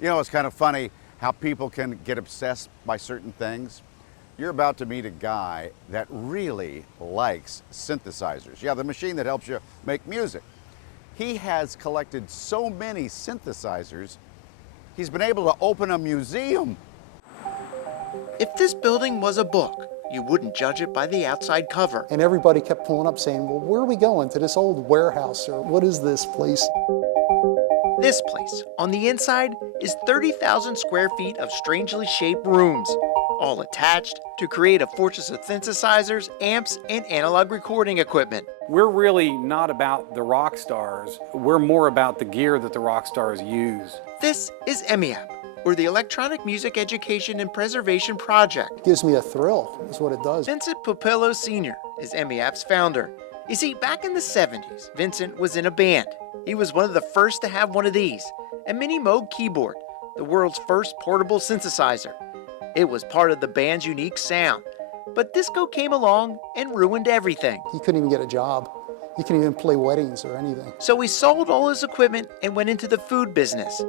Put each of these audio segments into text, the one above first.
You know, it's kind of funny how people can get obsessed by certain things. You're about to meet a guy that really likes synthesizers. Yeah, the machine that helps you make music. He has collected so many synthesizers, he's been able to open a museum. If this building was a book, you wouldn't judge it by the outside cover. And everybody kept pulling up saying, well, where are we going? To this old warehouse, or what is this place? This place, on the inside, is 30,000 square feet of strangely shaped rooms, all attached to create a fortress of synthesizers, amps, and analog recording equipment. We're really not about the rock stars. We're more about the gear that the rock stars use. This is EMIAP, or the Electronic Music Education and Preservation Project. It gives me a thrill, is what it does. Vincent Pupillo Sr. is EMIAP's founder. You see, back in the 70s, Vincent was in a band. He was one of the first to have one of these, a Mini Moog keyboard, the world's first portable synthesizer. It was part of the band's unique sound, but disco came along and ruined everything. He couldn't even get a job. He couldn't even play weddings or anything. So he sold all his equipment and went into the food business.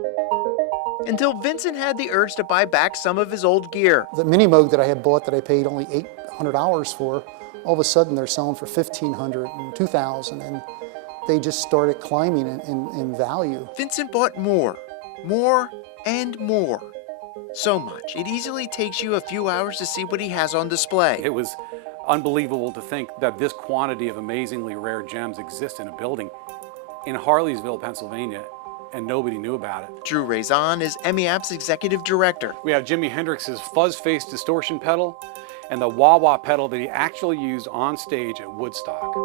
Until Vincent had the urge to buy back some of his old gear. The Mini Moog that I had bought that I paid only $800 for, all of a sudden they're selling for $1,500 and $2,000, and they just started climbing in value. Vincent bought more, and more. So much, it easily takes you a few hours to see what he has on display. It was unbelievable to think that this quantity of amazingly rare gems exists in a building in Harleysville, Pennsylvania, and nobody knew about it. Drew Raison is EMIAP's executive director. We have Jimi Hendrix's fuzz-face distortion pedal and the wah-wah pedal that he actually used on stage at Woodstock.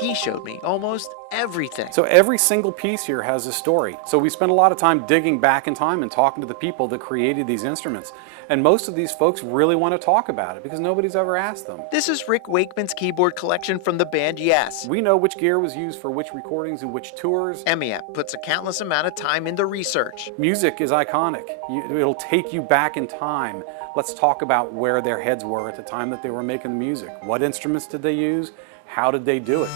He showed me almost everything. So every single piece here has a story. So we spent a lot of time digging back in time and talking to the people that created these instruments. And most of these folks really want to talk about it because nobody's ever asked them. This is Rick Wakeman's keyboard collection from the band Yes. We know which gear was used for which recordings and which tours. EMIAP puts a countless amount of time into research. Music is iconic. It'll take you back in time. Let's talk about where their heads were at the time that they were making the music. What instruments did they use? How did they do it?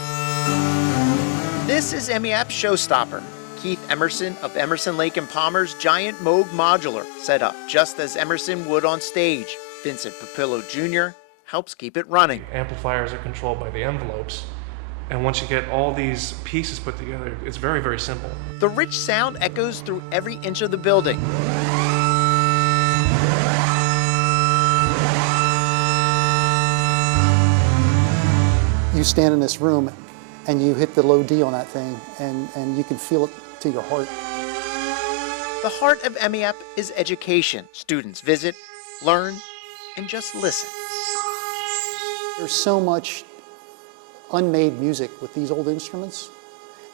This is EMIAP's showstopper. Keith Emerson of Emerson, Lake and Palmer's giant Moog modular, set up just as Emerson would on stage. Vincent Pupillo Jr. helps keep it running. Amplifiers are controlled by the envelopes, and once you get all these pieces put together, it's very, very simple. The rich sound echoes through every inch of the building. You stand in this room and you hit the low D on that thing, and you can feel it to your heart. The heart of EMIAP is education. Students visit, learn, and just listen. There's so much unmade music with these old instruments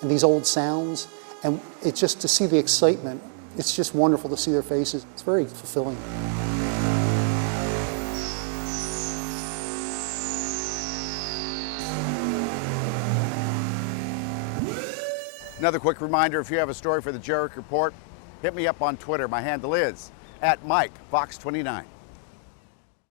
and these old sounds, and it's just to see the excitement. It's just wonderful to see their faces. It's very fulfilling. Another quick reminder, if you have a story for the Jerrick Report, hit me up on Twitter. My handle is @MikeFox29.